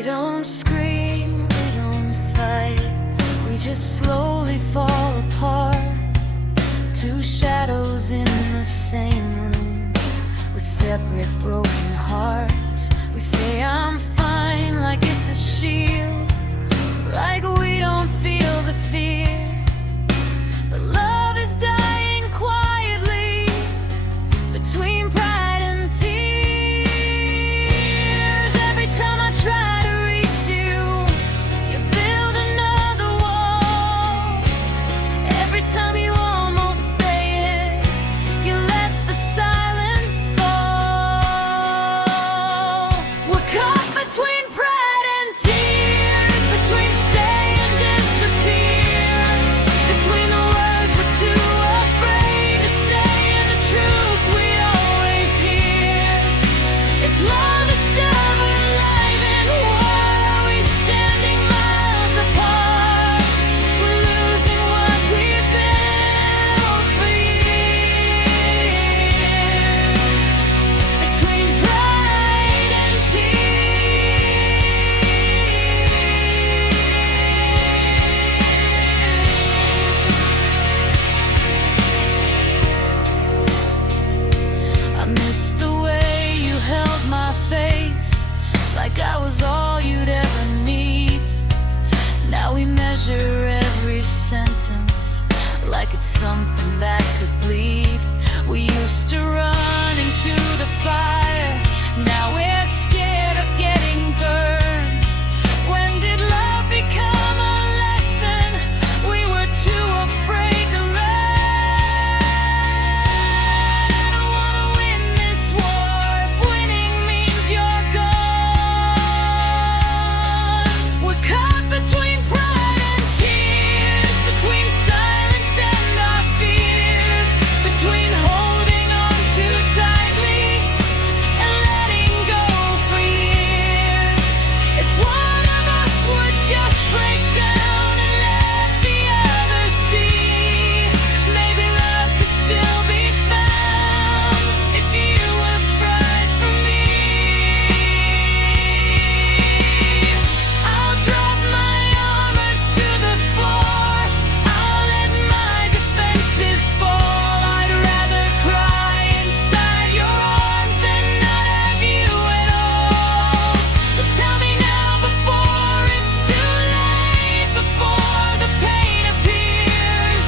We don't scream, we don't fight, we just slowly fall apart. Two shadows in the same room with separate broken hearts. We say I'm fine like it's a shield, like we don't feel the fear. But love is dying quietly between pride and tears. Every time I try to reach you, you build another wall. Every time you almost say it, you let the silence fall. We're caught between pride and tears, between stay and disappear, between the words we're too afraid to say and the truth we always hear. If love is still alive, then why are we standing miles apart? We're losing what we've built for years, between pride and I miss the way you held my face, like I was all you'd ever need. Now we measure every sentence like it's something that could bleed. We used to run into the fire, now we're scared of getting burned. When did love become a lesson we were too afraid to learn? I don't wanna win this war if winning means you're gone. We're caught between pride and tears, between silence and our fears, between holding on too tightly and letting go for years. If one of us would just break down and let the other see, maybe love could still be found if you would fight for me. I'll drop my armor to the floor, I'll let my defenses fall. I'd rather cry inside your arms than not have you at all. So tell me now before it's too late, before the pain appears,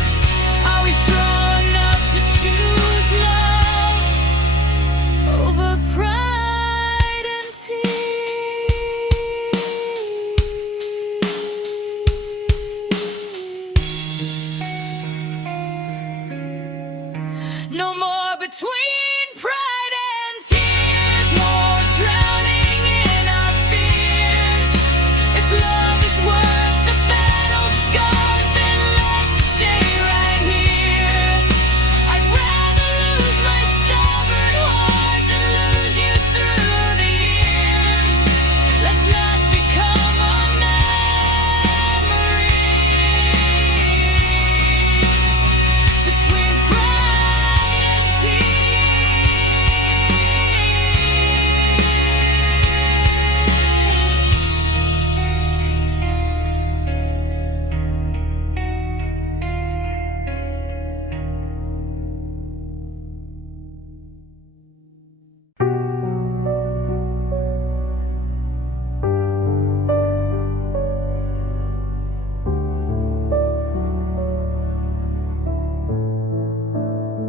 are we strong enough to choose love over pride and tears? No more between pride and tears, more drowning in our fears. If love is worth the battle scars, then let's stay right here. I'd rather lose my stubborn heart than lose you through the years. Let's not become a memory between pride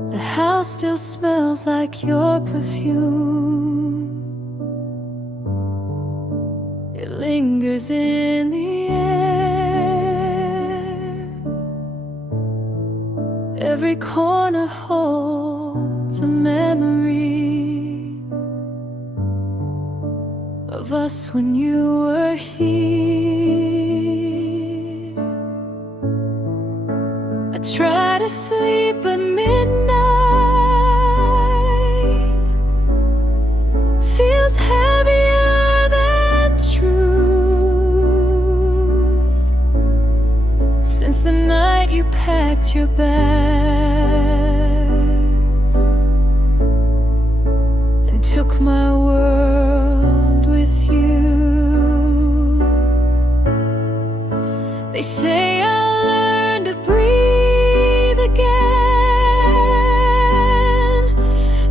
and the house still smells like your perfume. It lingers in the air. Every corner holds a memory of us when you were here. I try to sleep at midnight, feels heavier than truth, since the night you packed your bags and took my world with you. They say I'll learn to breathe again,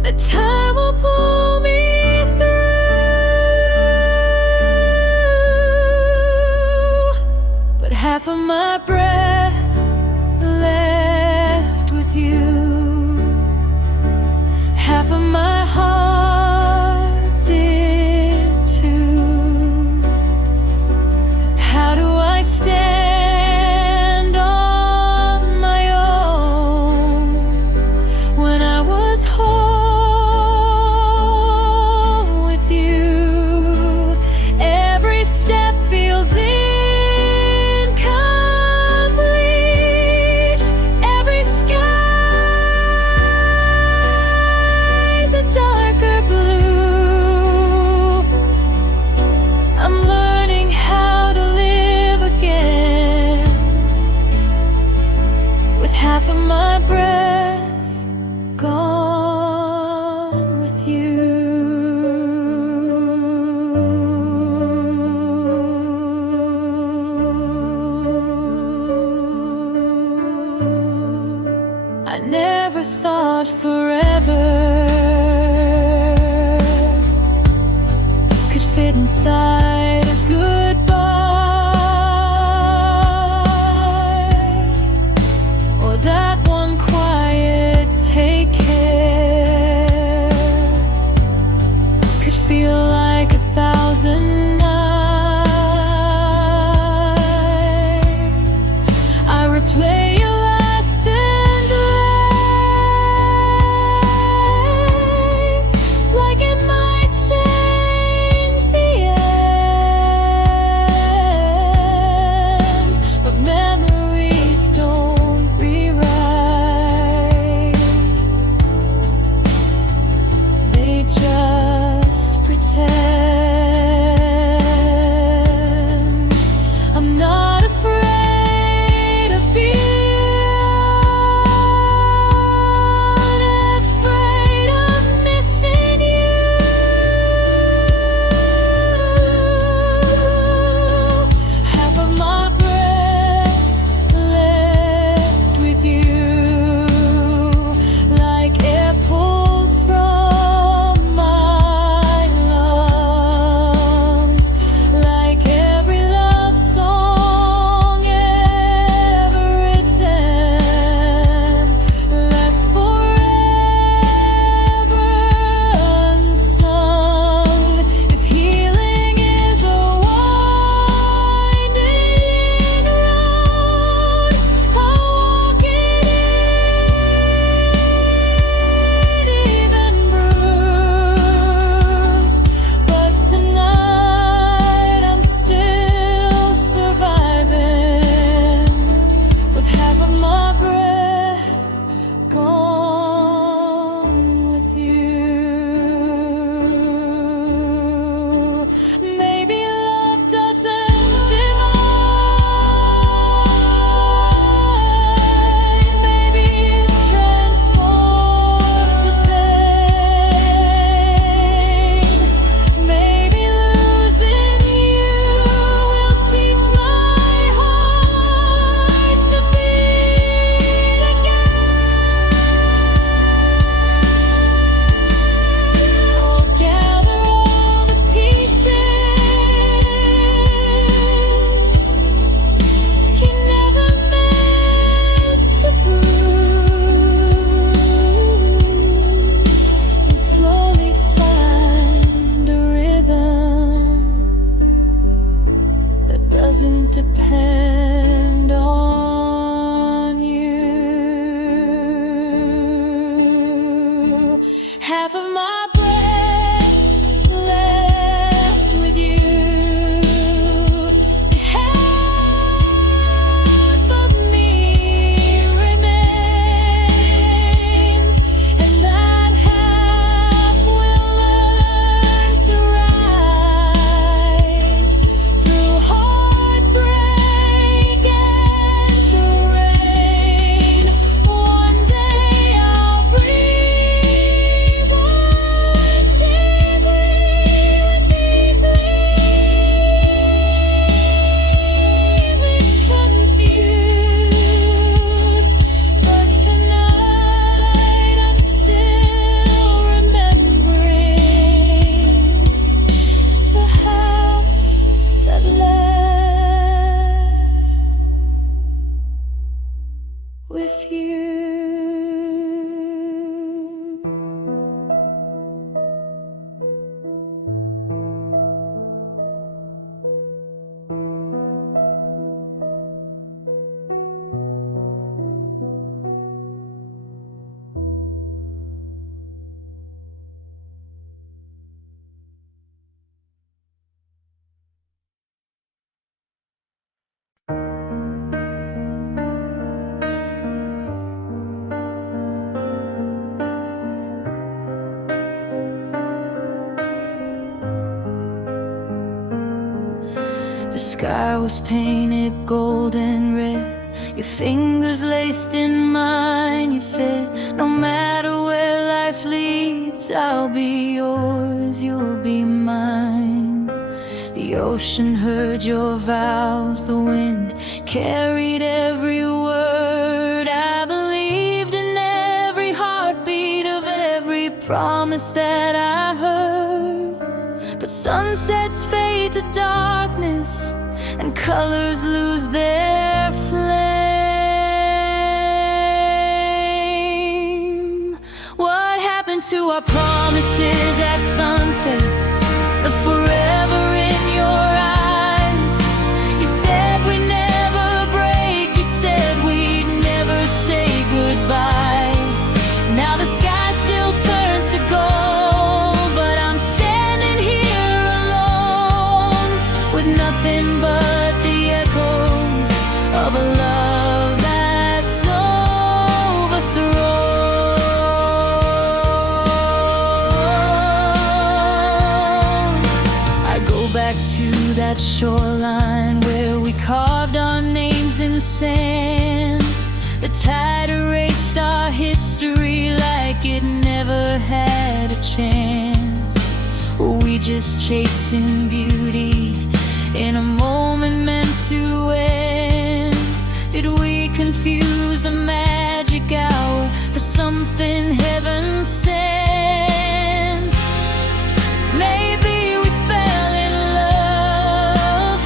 that time will pull me through. But half of my breath left with you, half of my heart did too. How do I stand on my own when I was whole with you? Every step feels incomplete. Every sky's a darker blue. I'm learning how to live again with half of my breath gone with you. I never thought forever could fit inside a goodbye, or that one quiet take care could feel like 1,000 nights. I replay your last embrace, like it might change the end. But memories don't rewrite, they just pretend. I'm not afraid of being afraid of missing you. Half of my breath left with you, like air pulled from my lungs, like every love song ever written, left forever unsung. If healing is a winding road, I'll walk it even bruised. But tonight I'm still surviving with half of my breath gone with you. Maybe love doesn't divide, maybe it transforms the pain. Maybe losing you will teach my heart to beat again. I'll gather all the pieces you never meant to bruise, and slowly find a rhythm that doesn't depend on you. Half of my breath left with you, half of me remains, and that half will learn to rise through heartbreak and the rain. One day I'll breathe The sky was painted gold and red, your fingers laced in mine. You said, no matter where life leads, I'll be yours, you'll be mine. The ocean heard your vows, the wind carried every word. I believed in every heartbeat of every promise that I heard. But sunsets fade to darkness and colors lose their flame. What happened to our promises at sunset? The forever in your eyes. You said we'd never break, you said we'd never say goodbye. Now the sky still turns to gold, but I'm standing here alone with nothing but the echoes of a love that's overthrown. I go back to that shoreline where we carved our names in sand. The tide erased our history like it never had a chance. Were we just chasing beauty in a moment meant to end? Did we confuse the magic hour for something heaven sent? Maybe we fell in love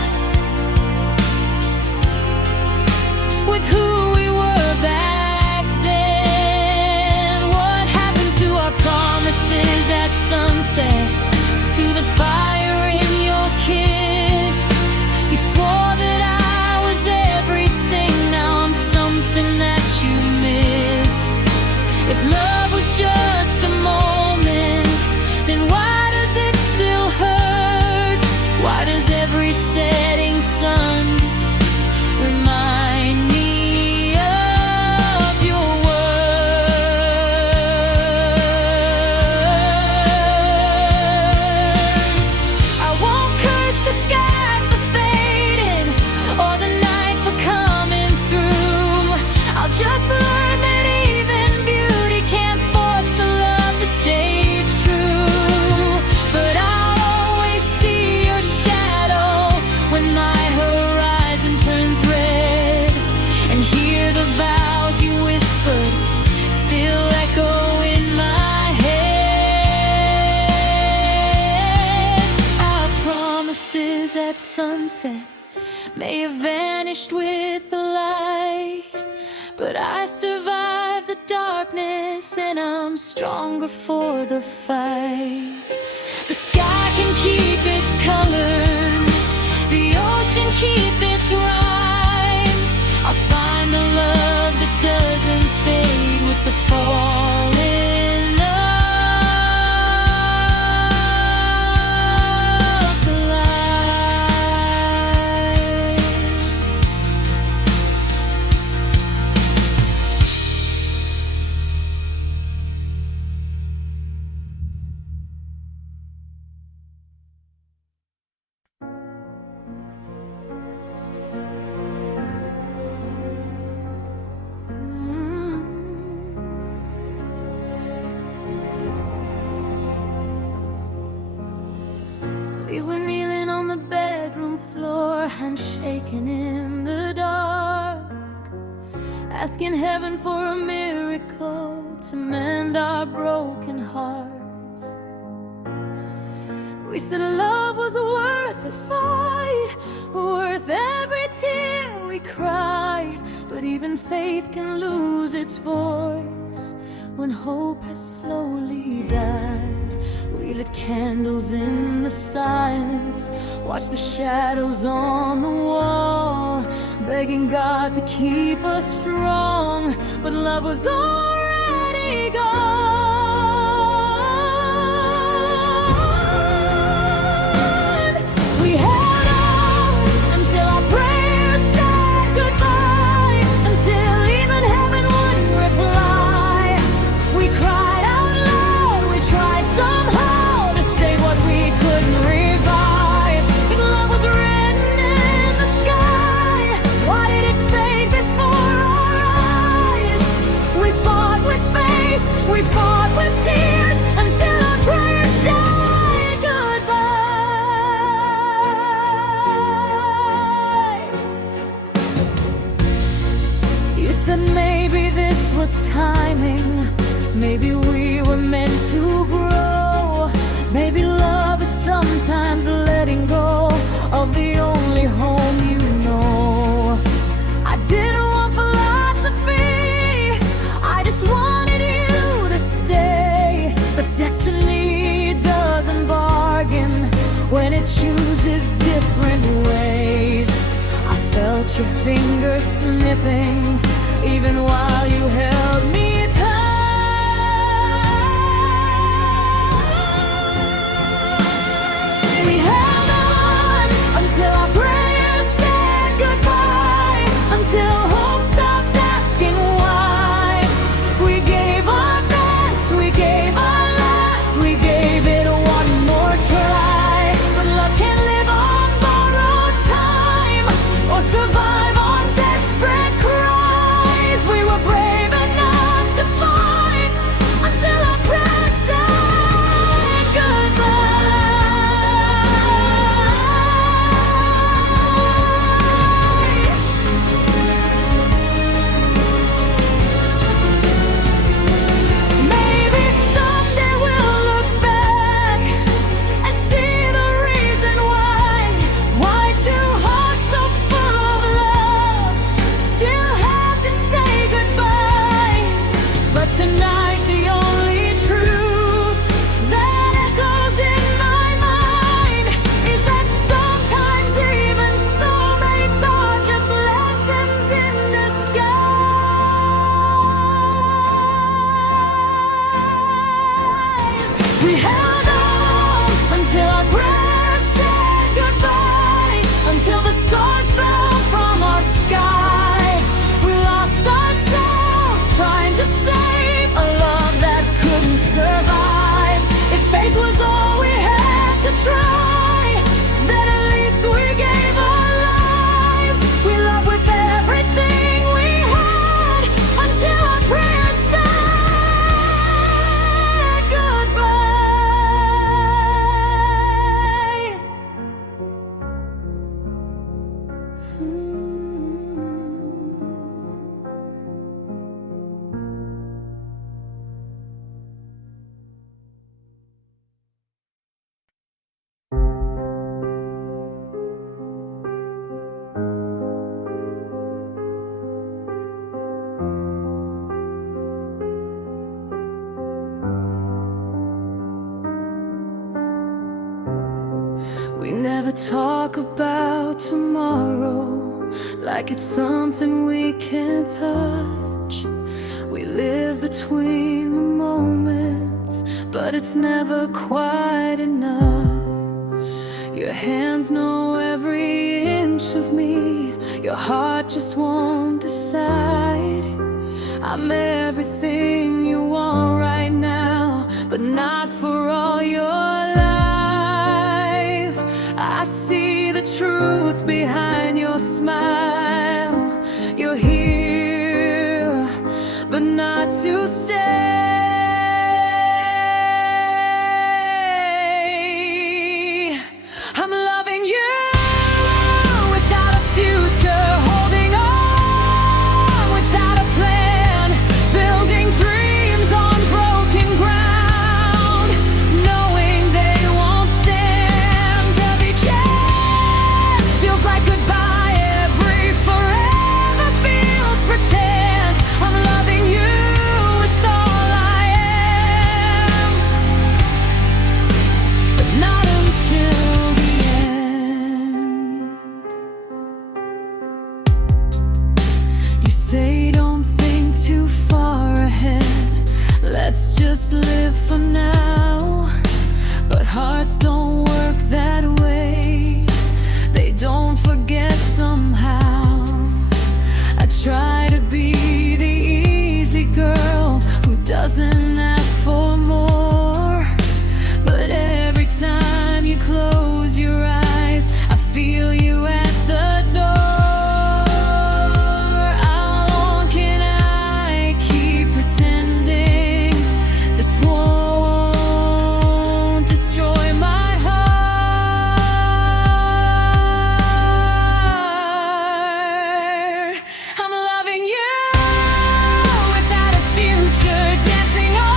with who we were back then. What happened to our promises at sunset? To the fire in your kiss. You swore that I was everything, now I'm something that you miss. If love was just a moment, then why does it still hurt? Why does every setting sun remind me of your words? I won't curse the sky for fading or the night for coming through. I'll just learn that even beauty can't force a love to stay true. But I'll always see your shadow when my horizon turns red, and hear the vows you whispered still echo in my head. Our promises at sunset may have vanished with the light, but I survived the darkness and I'm stronger for the fight. The sky can keep its colors, the ocean keep its rhyme. I'll find the love that doesn't fade with the falling of the light. We were kneeling on the bedroom floor, hands shaking in the dark, asking heaven for a miracle to mend our broken hearts. We said love was worth the fight, worth every tear we cried. But even faith can lose its voice when hope has slowly died. We lit candles in the silence, watched the shadows on the wall, begging God to keep us strong, but love was already gone. We held on until our prayers said goodbye, until even heaven wouldn't reply. We cried out loud, we tried somehow to say what we couldn't revive. But love was written in were meant to grow. Maybe love is sometimes letting go of the only home you know. I didn't want philosophy, I just wanted you to stay. But destiny doesn't bargain when it chooses different ways. I felt your fingers slipping even while you held me tight. We held on until our prayers said goodbye, until hope stopped asking why. We gave our best, we gave our last, we gave it one more try. But love can't live on borrowed time or survive on desperate cries. We were brave enough to fight until our prayers said goodbye. Maybe someday we'll look back and see the reason why two hearts so full of love still had to say goodbye. But tonight the only truth that echoes in my mind is that sometimes even soulmates are just lessons in disguise. We held on until our prayers said goodbye, until the stars fell from our sky. We lost ourselves trying to save a love that couldn't survive. If faith was all we had to try, then at least we gave our lives. We loved with everything we had until our prayers said goodbye. We never talk about tomorrow like it's something we can't touch. We live between the moments, but it's never quite enough. Your hands know every inch of me, your heart just won't decide. I'm everything you want right now, but not for all your life. I see the truth behind your smile. You're here, but not to stay. I'm loving you without a future, holding on without a plan, building dreams on broken ground, knowing they won't stand. Every chance feels like goodbye, every forever feels pretend. I'm loving you with all I am, but not until the end. You say don't think too far ahead, let's just live for now. But hearts don't work that way, they don't forget somehow. I try to be the easy girl who doesn't ask for more, but every time you close your eyes, I feel you at the door. How long can I keep pretending this won't destroy my heart? I'm loving you without a future, dancing on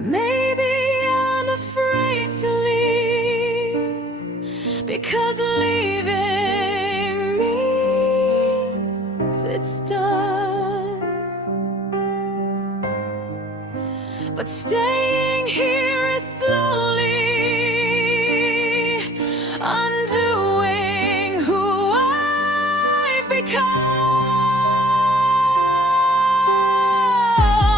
Maybe I'm afraid to leave, because leaving means it's done. But staying here is slowly undoing who I've become.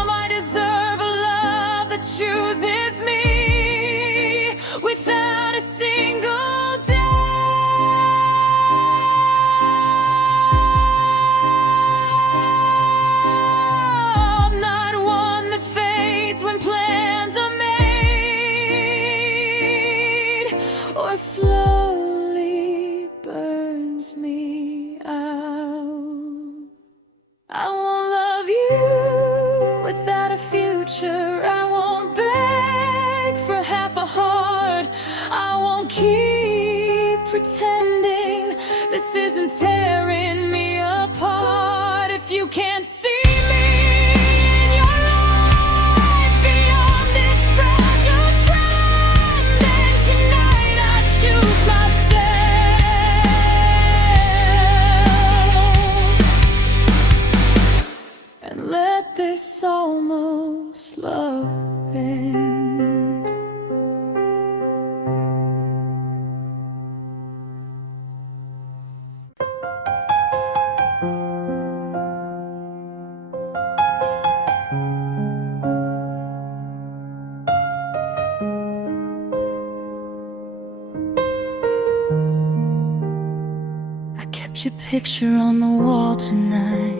I deserve a love that chooses me without a single doubt. Not one that fades when plans are made, or slowly burns me out. I won't love you without a future. I won't beg for half a heart. I won't keep pretending this isn't tearing me apart. If you can't see me in your life beyond this fragile trend, then tonight I choose myself and let this almost love end. I kept your picture on the wall tonight,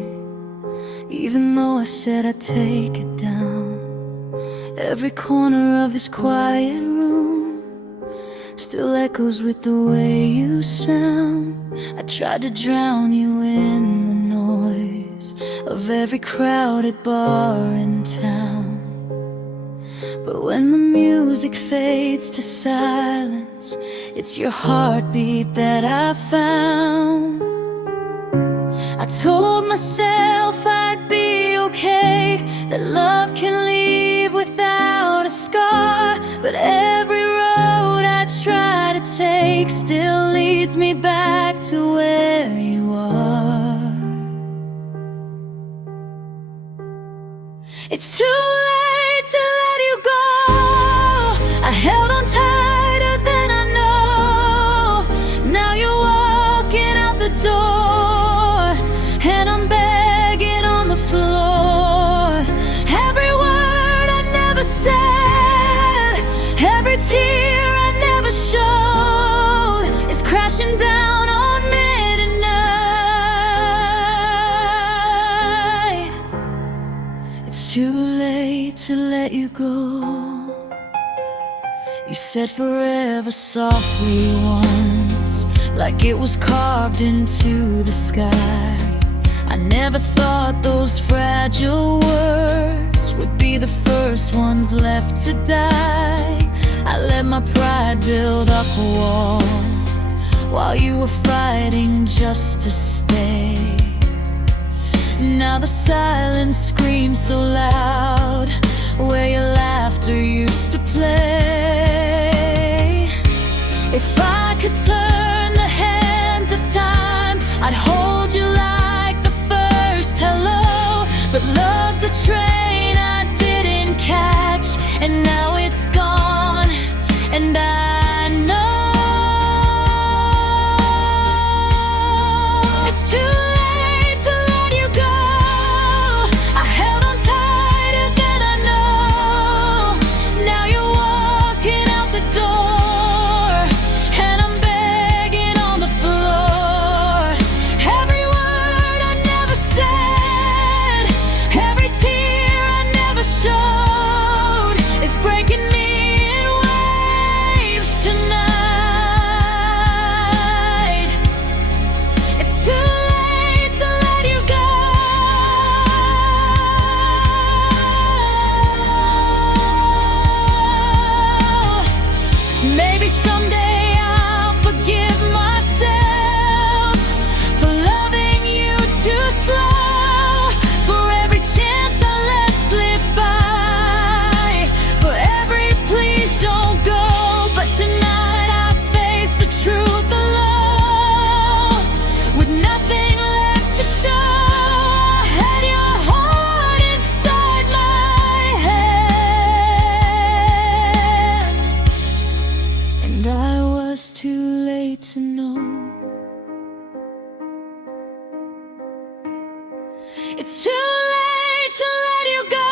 even though I said I'd take it down. Every corner of this quiet room still echoes with the way you sound. I tried to drown you in the noise of every crowded bar in town. But when the music fades to silence, it's your heartbeat that I found. I told myself I'd be okay, that love can leave without a scar. But every road I try to take still leads me back to where you are. It's too late to let you go. I held on tighter than I know. Now you're walking out the door, and I'm begging on the floor. Every word I never said, every tear I never showed, is crashing down on midnight. It's too late to let you go. You said forever softly once, like it was carved into the sky. I never thought those fragile words would be the first ones left to die. I let my pride build up a wall while you were fighting just to stay. Now the silence screams so loud where your laughter used to play. If I could turn the hands of time, I'd hold you like the first hello. But love's a train I didn't catch, and now it's gone, and I know it's too late to let you go. I held on tighter than I know. Now you're walking out the door, and I'm begging on the floor. Every word I never said, every tear I never showed, is breaking me It's too late to let you go.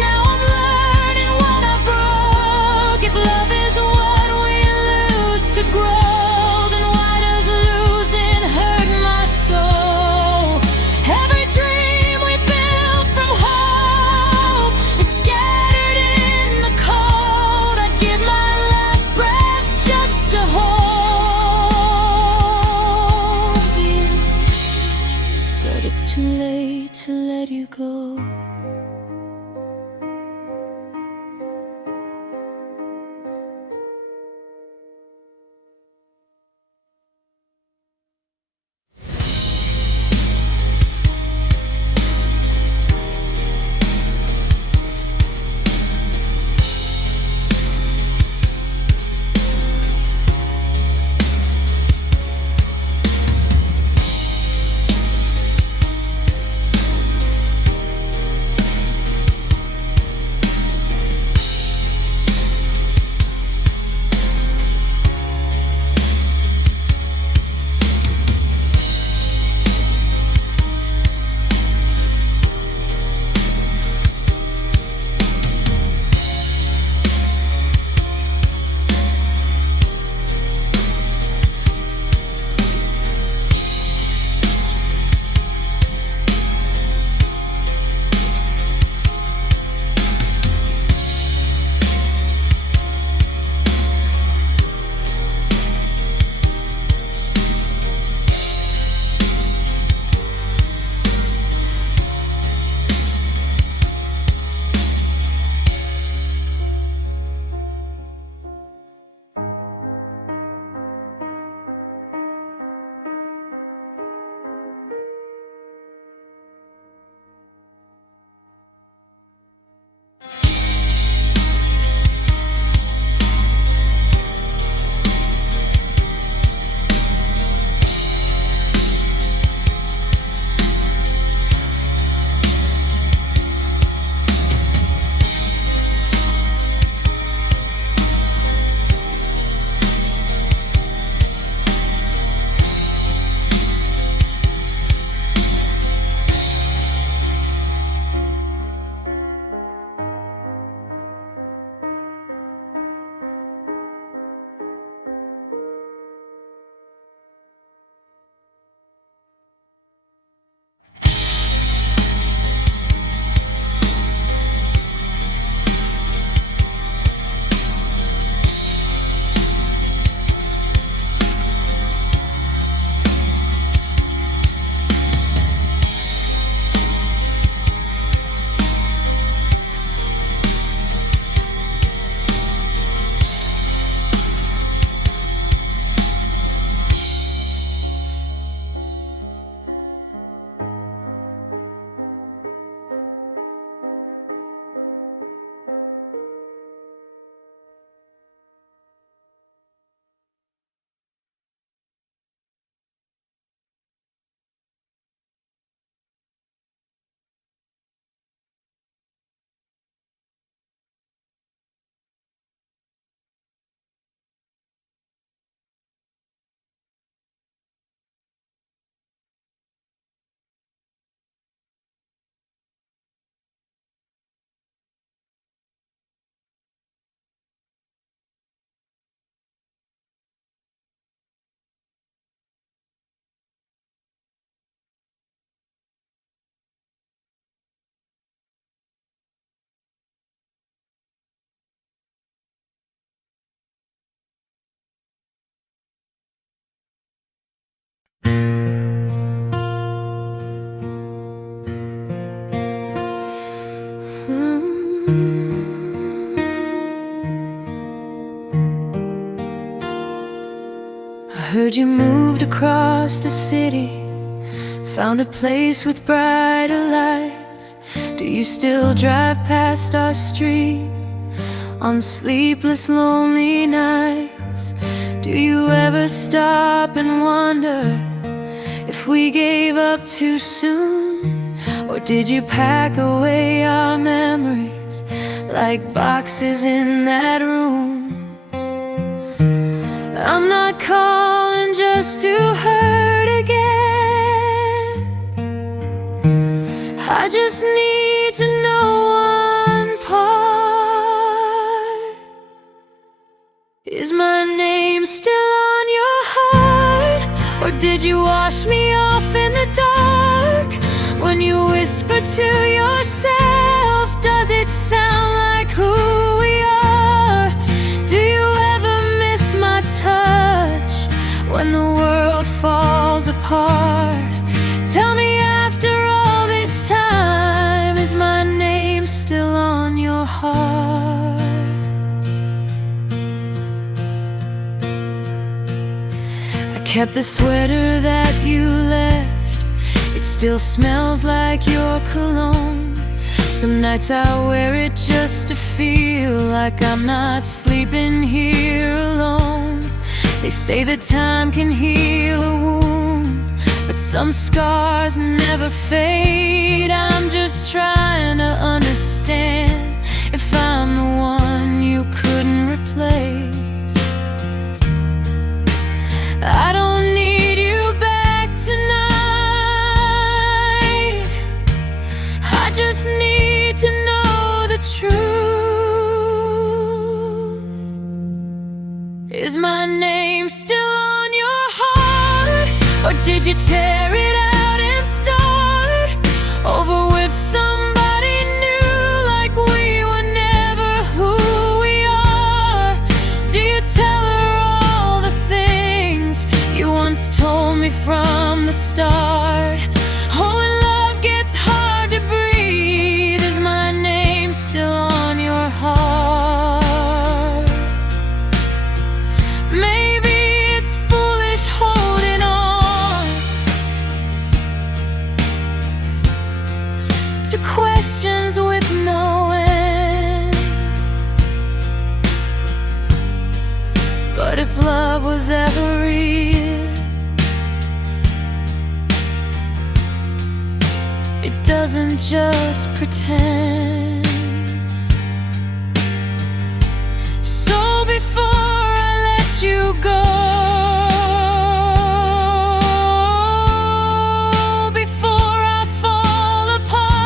Now I'm learning what I broke. If love is what we lose to grow, then why does losing hurt my soul? Every dream we built from hope is scattered in the cold. I'd give my last breath just to hold you, but it's too late to let you go. I heard you moved across the city, found a place with brighter lights. Do you still drive past our street on sleepless, lonely nights? Do you ever stop and wonder if we gave up too soon? Or did you pack away our memories like boxes in that room? I'm not calling just to hurt again. did you wash me off in the dark? When you whisper to yourself, does it sound like who we are? Do you ever miss my touch when the world falls apart? Tell me, after all this time, is my name still on your heart? I kept the sweater that you left, it still smells like your cologne. Some nights I wear it just to feel like I'm not sleeping here alone. They say that time can heal a wound, but some scars never fade. I'm just trying to understand if I'm the one you couldn't replace. I don't need you back tonight, I just need to know the truth. Is my name still on your heart, or did you tear it out and start over with somebody new, like we were never who we are? Do you tell her all the things you once told me from the start? Oh, when love gets hard to breathe, is my name still on your heart? Maybe it's foolish holding on to questions with no end, but if love was ever real, it doesn't just pretend. So before I let you go, before I fall apart,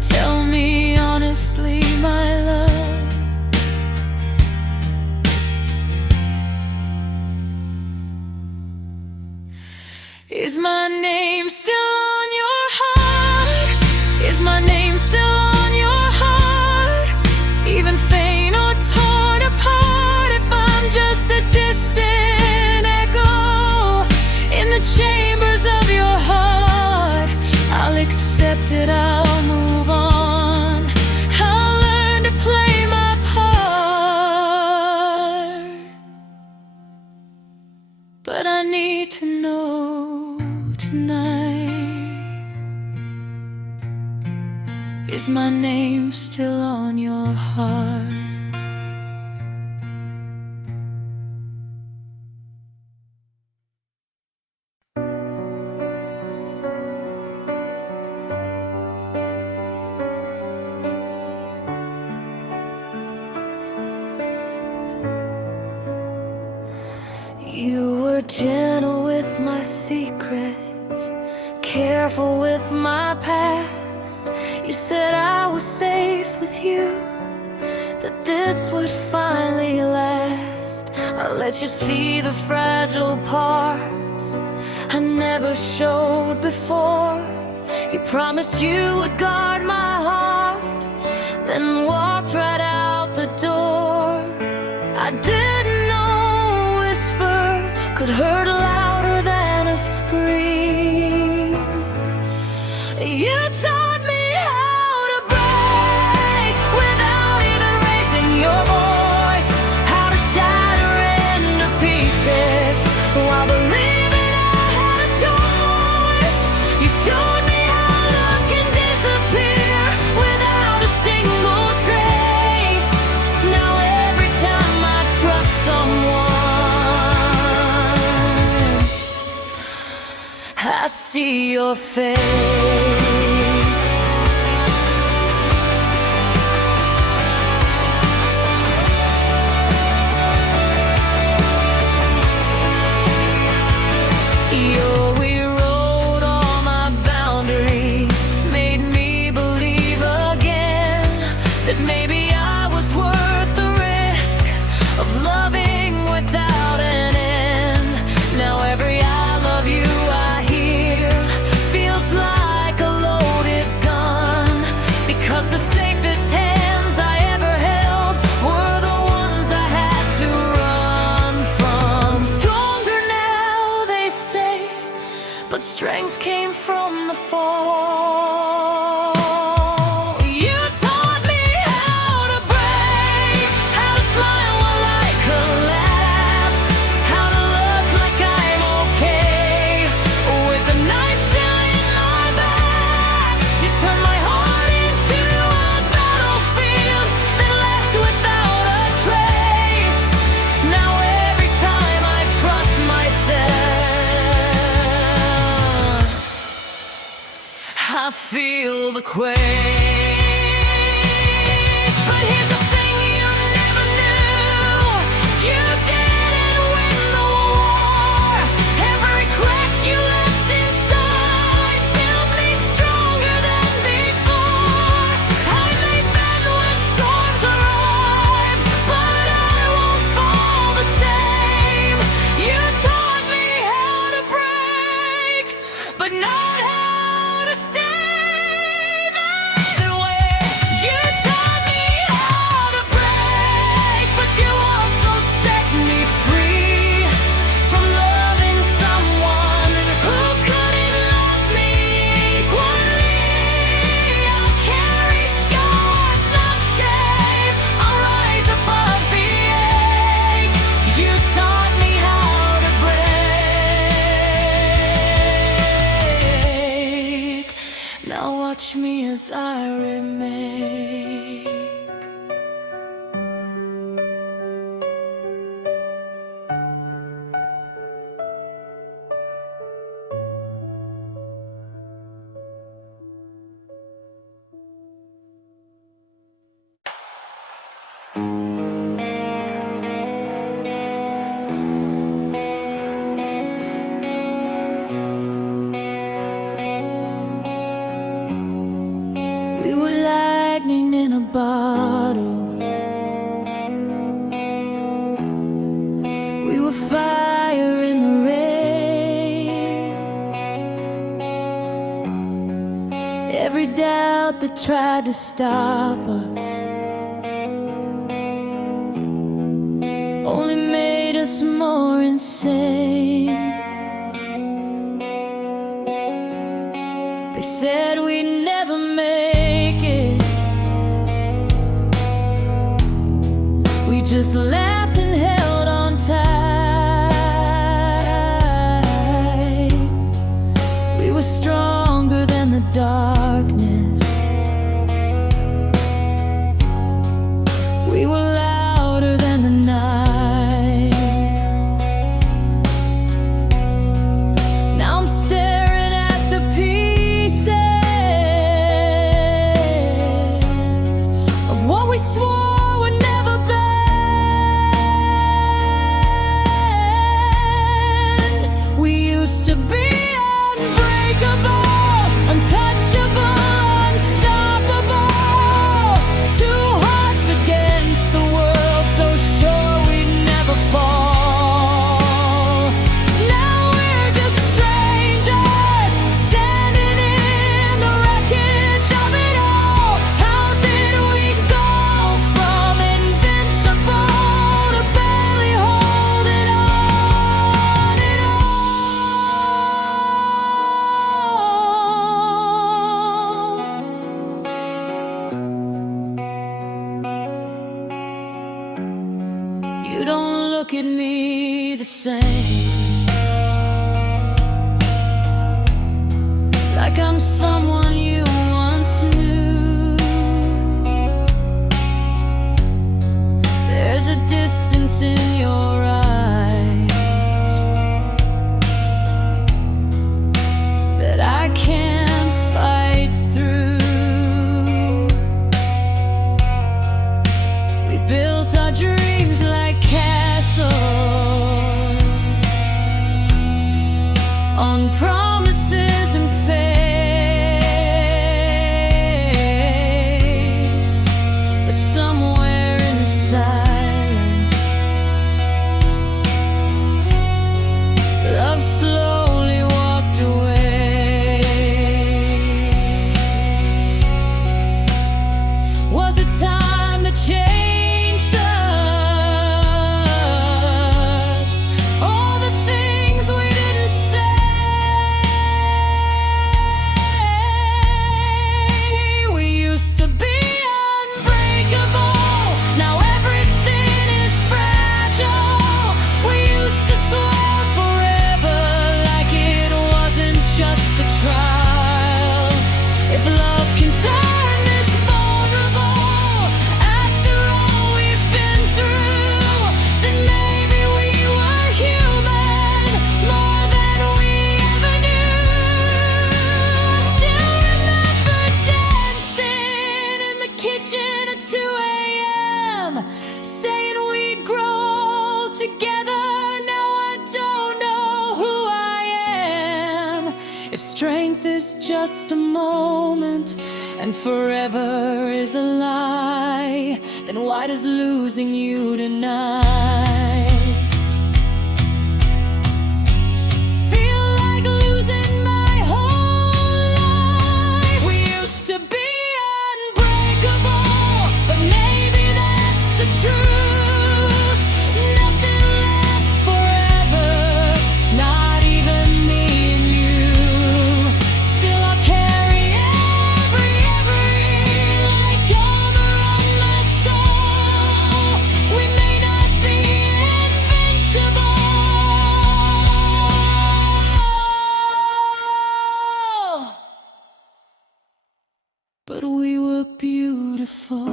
tell me honestly, my love, is my name still on your heart? Is my name still on your heart? Even faint or torn apart, if I'm just a distant echo in the chambers of your heart, I'll accept it, I'll move on, I'll learn to play my part. But I need to know tonight, is my name still on your heart? You were gentle with my secrets, careful with my past. You said I was safe with you, that this would finally last. I let you see the fragile parts I never showed before. You promised you would guard my heart, then walked right out the door. I didn't know a whisper could hurt louder than a scream. You taught me how to break without even raising your voice, how to shatter into pieces while believing I had a choice. You showed me how love can disappear without a single trace. Now every time I trust someone, I see your face. We rewrote all my boundaries, made me believe again that maybe I was worth the risk of loving without quake. But here's the thing you never knew: you didn't win the war. Every crack you left inside built me stronger than before. I may bend when storms arrive, but I won't fall the same. You taught me how to break, but not how to stay. Now watch me as I remake. We were lightning in a bottle. We were fire in the rain. Every doubt that tried to stop us only made us more insane. They said we'd never make it. We just laughed and held on tight. We were stronger than the darkness. We were louder than the night. Now I'm staring at the pieces of what we swore would never bend. We used to be unbreakable, untouchable, unstoppable. Two hearts against the world, so sure we'd never fall. Now we're just strangers, standing in the wreckage of it all. How did we go from invincible to barely holding on at all? You don't look at me the same, like I'm someone you once knew. There's a distance in your eyes that I can't fight through. We built our dreams like castles on promises and faith, but somewhere in the silence, love slowly walked away. Was it time that changed us? All the things we didn't say. We used to be unbreakable. Now everything is fragile. We used to soar forever, like it wasn't just a trial. If love can turn this vulnerable, just a moment and forever is a lie, then why does losing you tonight feel like losing my whole life? We used to be unbreakable, but maybe that's the truth. Nothing lasts forever, not even me and you. Still I'll carry every like armor on my soul. We may not be invincible, but we were beautiful.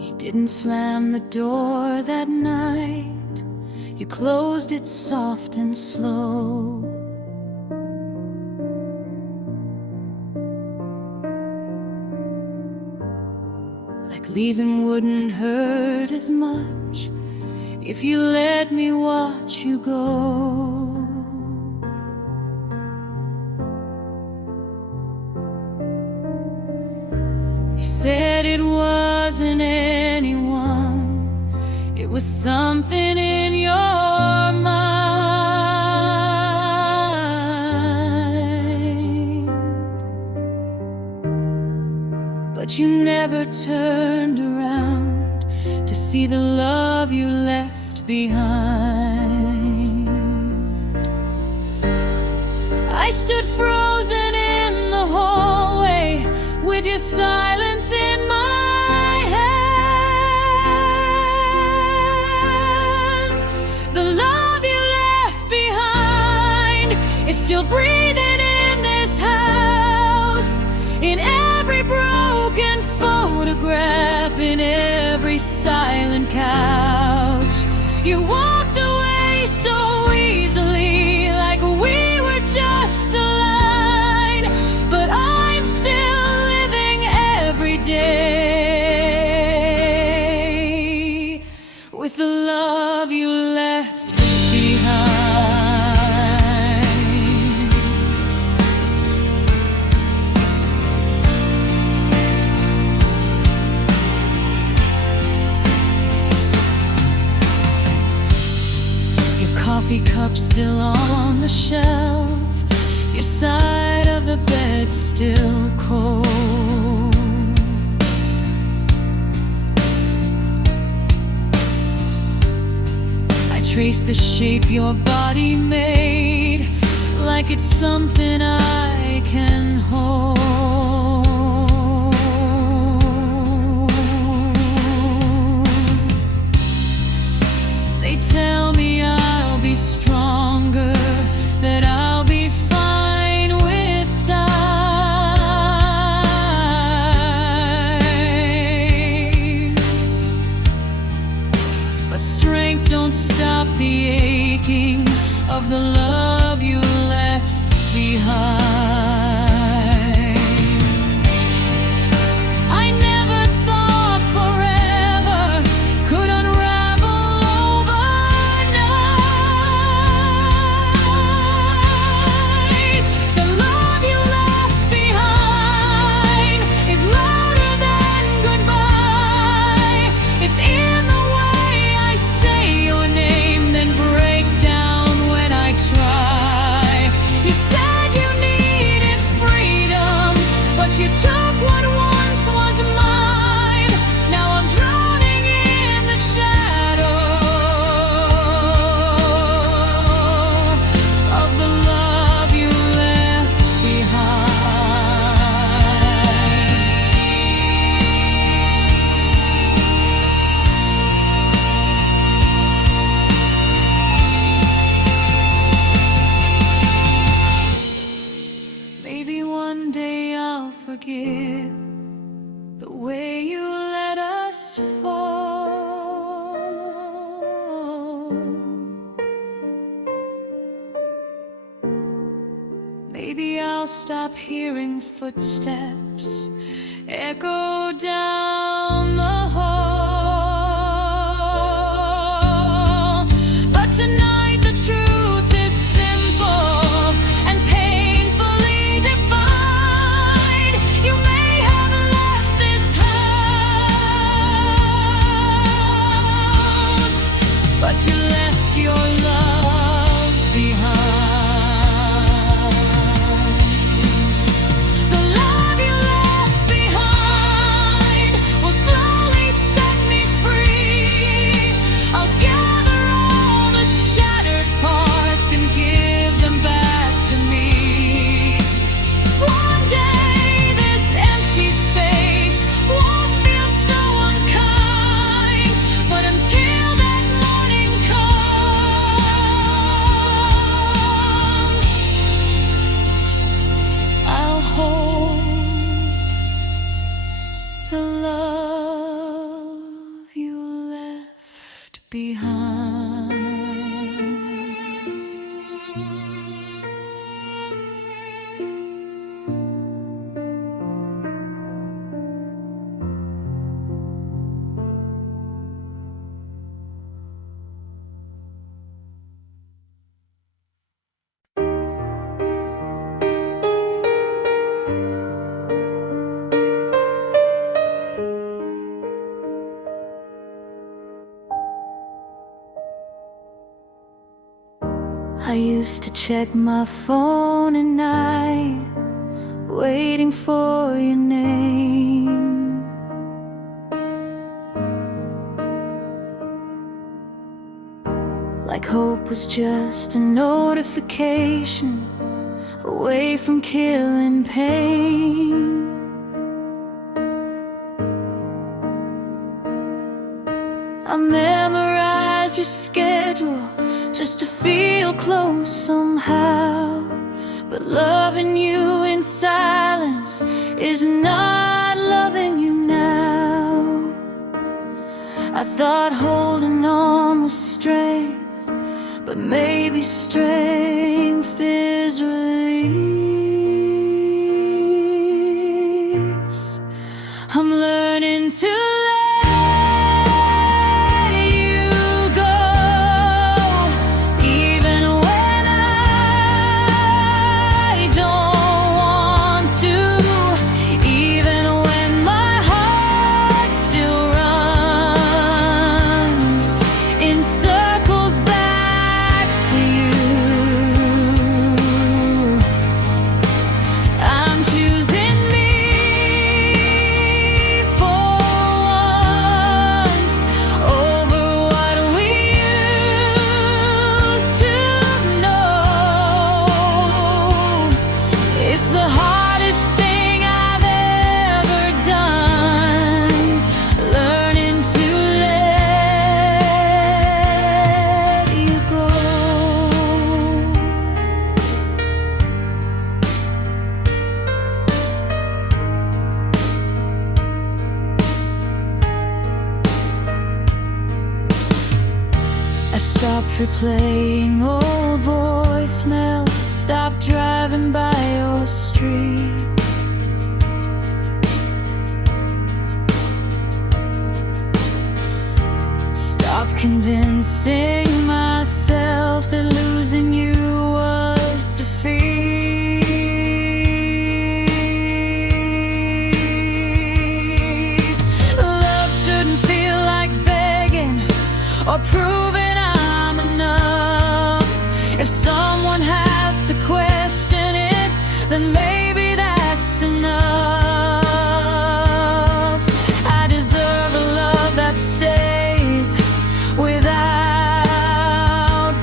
You didn't slam the door that night, you closed it soft and slow. Like leaving wouldn't hurt as much if you let me watch you go. You said it wasn't anyone, it was something in your mind. But you never turned around to see the love you left behind. I stood frozen in the hallway with your silence in my hands. The love you left behind is still breathing in this house, in every broken photograph, in every silent couch. You walked away so easily, like we were just a line, but I'm still living every day with the love you left behind. Your coffee cup still on the shelf, your side of the bed still cold. I trace the shape your body made, like it's something I can hold. They tell me I'll be stronger, that I'll be fine with time. But strength don't stop the aching of the love you left behind. one day I'll forgive the way you let us fall. Maybe I'll stop hearing footsteps echo down the hall. But tonight the truth is simple and painfully defined. You may have left this house, but you left your love behind. The love you left behind. I used to check my phone at night, waiting for your name. Like hope was just a notification away from killing pain. I memorized your schedule just to feel close somehow. But loving you in silence is not loving you now. I thought holding on was strength, but maybe strength is release. I'm learning to stop replaying old voicemails, stop driving by your street. Stop convincing myself that losing you was defeat. Love shouldn't feel like begging or proving if someone has to question it, then maybe that's enough. I deserve a love that stays without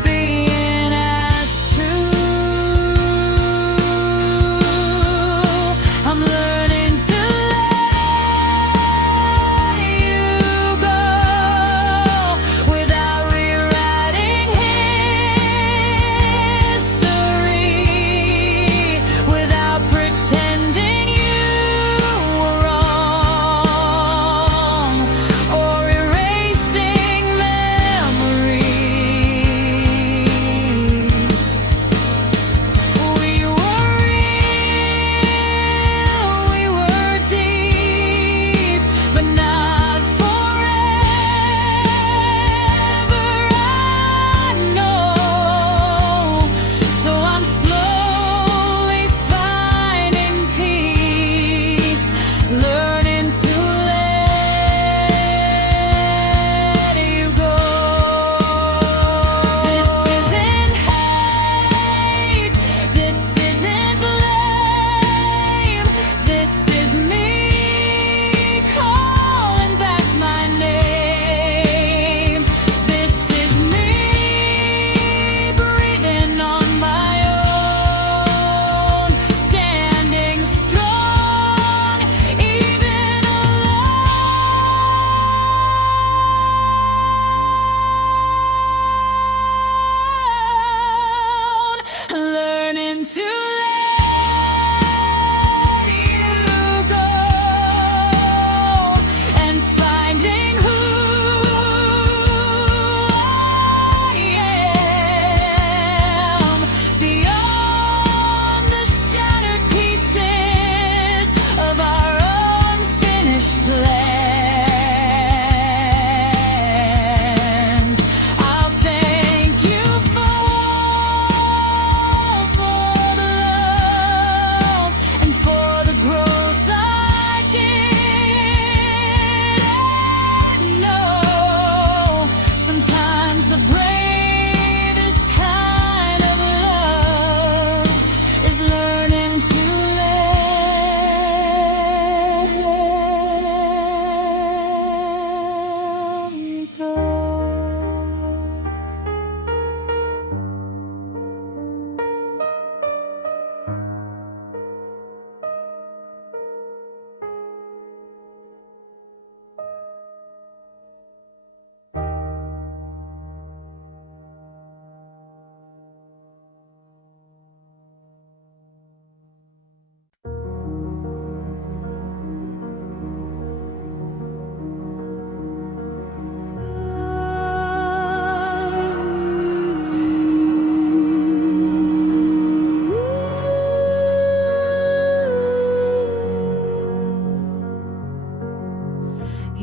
being asked to. I'm learning to let you go without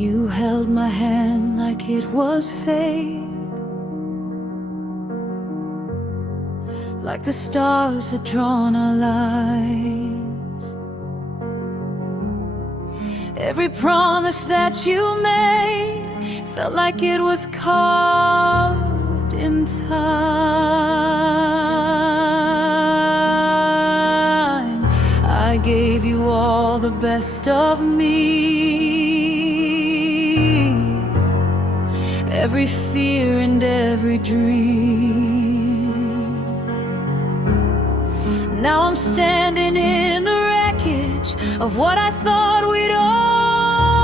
You held my hand like it was fate, like the stars had drawn our lives. Every promise that you made felt like it was carved in time. I gave you all the best of me, every fear and every dream. Now I'm standing in the wreckage of what I thought we'd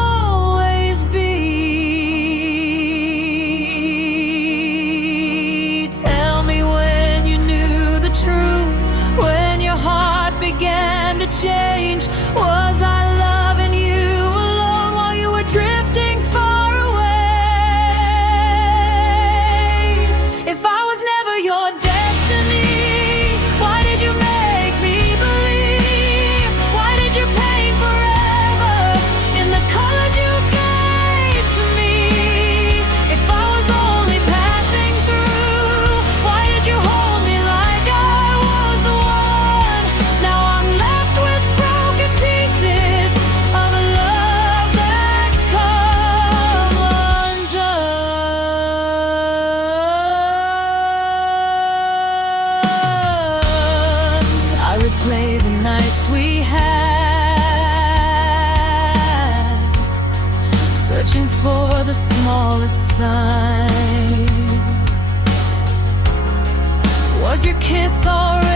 always be. Tell me when you knew the truth, when your heart began to change. Was I loving you alone while you were drifting far away? If I was never your destiny, why did you make me believe? Why did you paint forever in the colors you gave to me? If I was only passing through, why did you hold me like I was the one? Now I'm left with broken pieces of a love that's come undone. I replay the nights we had, searching for the smallest sign. Was your kiss alright?